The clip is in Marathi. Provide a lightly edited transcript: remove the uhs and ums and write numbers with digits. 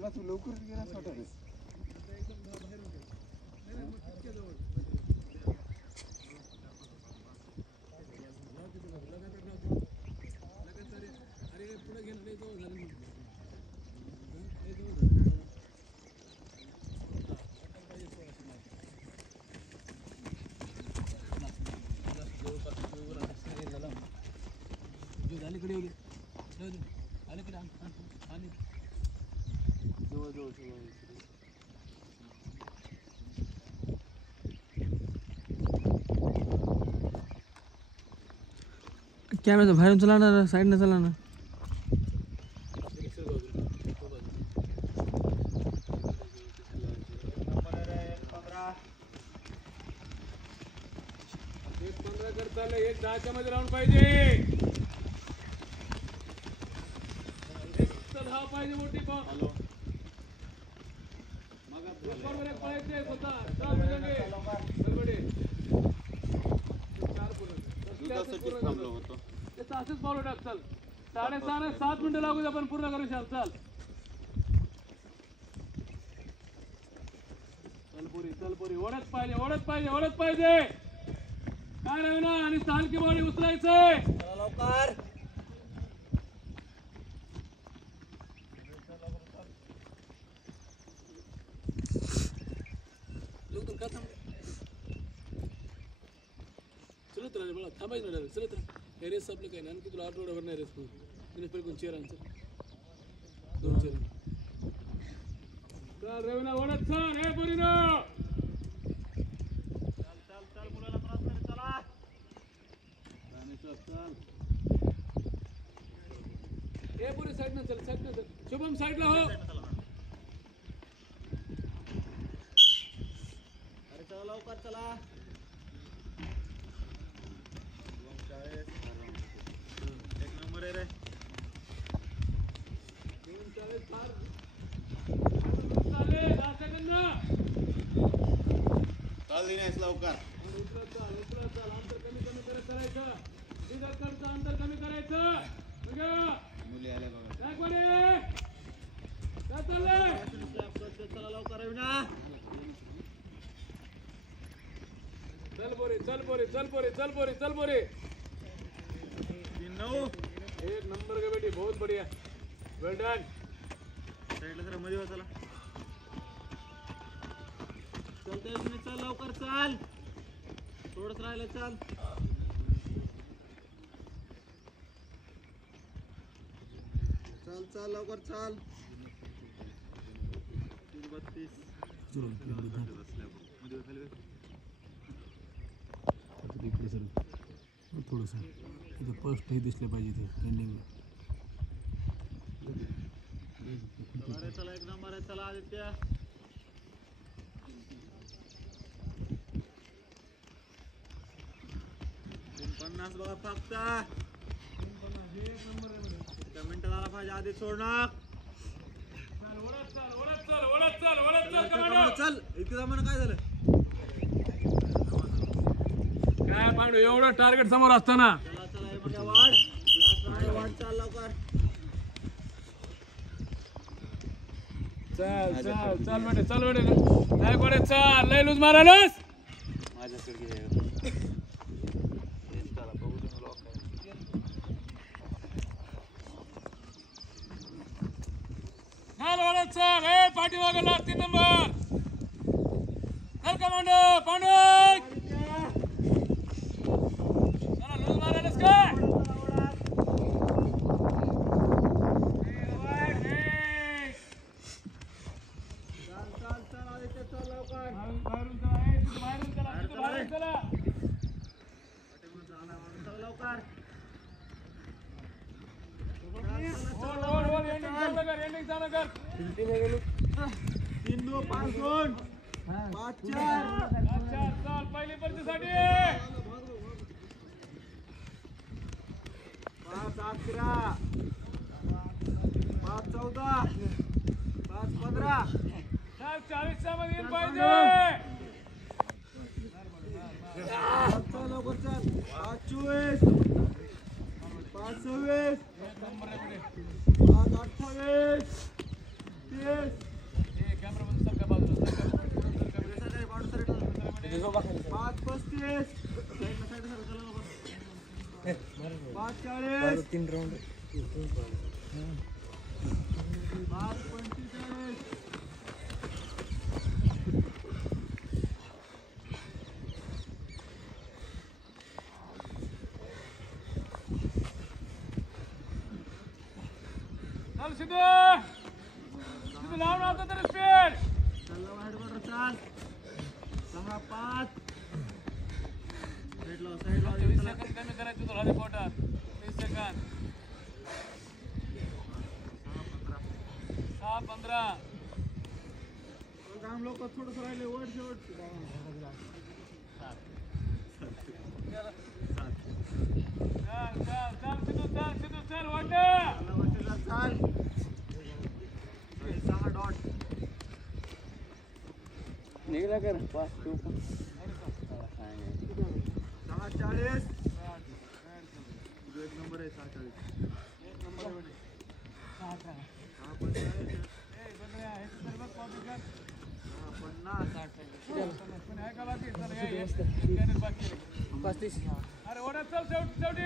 पुन्हा तू लवकर गेला असं वाटत कॅमेरा बाहेरून चला ना, साईडने चला ना. एक 10च्या मध्ये राऊंड पाहिजे. धाव पाहिजे मोठी बॉल. बरोबर एक पळायचे स्वतः. चार मुलगे बरोबर चार पूर्ण थांबलो होतो. ते तासच बॉल टाक. चल 6.5 7 मिनिटं लागू दे, आपण पूर्ण करू शकतो. चल चल पुरी ओढत पाहिजे, ओढत पाहिजे, ओढत पाहिजे. काय नाही ना. आणि साल की बॉडी उचलायचंय लवकर. चलत राहिले मला थांबायचं नाही. चलत राहा. रेस आपलं काही नाही. आणखी तुला आठवड्याभर नाही रेस पहिले कोण चेअरांचं 2 चेअर. चल रविना ओढत चल. हे पुरीनो ए पुरी साइड ना चल, साइड ना चल. शुभम साइडला हो. अरे चला लवकर चला. एक नंबर आहे रे. 2:40 फार चाले. 10 सेकंद चाल दिनेश लवकर. उतरत चाल, उतरत चाल. अंतर कमी कमी करत करायचं. दिगरकडचं अंतर कमी करायचं. मुली आल्या बघा. काय कोणी काय चाललंय. चला लवकर ना. चल बोरे, चल बोरे, चल बोरे, चल बोरे, चल बोरे. 3-9 एक नंबर का बेटी. बहुत बढ़िया. वेल डन. साइडला जरा मध्ये चला. चलते तुम्ही. चल लवकर चल. थोडंच राहिलं. चल चल चल लवकर चल. 32 थोडंसं इथं फर्स्ट हे दिसलं पाहिजे. ते एंडिंगला चला. एक नंबर आहे. चला आदित्य. 50 बघा फक्त. 50 एक नंबर आहे. कमेंट झाला पाहिजे आधी सोडणार. चल ओढत चल, ओढत चल, ओढत चल, ओढत चल. कमांडो चल. इतकं जमानं काय झालं. काय पांडू एवढं टार्गेट समोर असताना. चला चला हे बघा वाढ. वाढ चाल लवकर. चल चल चल बेटे, चल बेटे. नाही कोडे चल. लय लूज मारायलास. माझ्याकडे चल. हे पाठीमागला 3 नंबर. चल कमांडो पांडू. चला लूज मारायलास काय. चल चल आदित्य चल लवकर. बाहेरून चला. बाहेरून चला. बाहेरून चला. चला लवकर. एंडिंग चालू कर. 3-2 5-2 5-4 चल. पहिली पर्चीसाठी 5-11 5-14 5-15 चल. 40च्या मध्ये पाहिजे. चल लवकर चल. 5-24 5-26 5-28 30 5:35 साईडला चला लवकर. 5:40 तीन राऊंड 5:45 चल सिद्धू सिद्धू लावून आता तरी स्पीड चला वाईट बरं चाल 6:05 साईड लाव 20 सेकंद कमी करायचं तुला रिपोर्टर 20 सेकंद 6:15 काम लोक थोडंसं राहिले वर शेवट चल सिद्धू चल वाट चाल 6 डॉट निघला कर 5 2 6:40 एक नंबर आहे 6:40 अरे ओढत चल शेवटी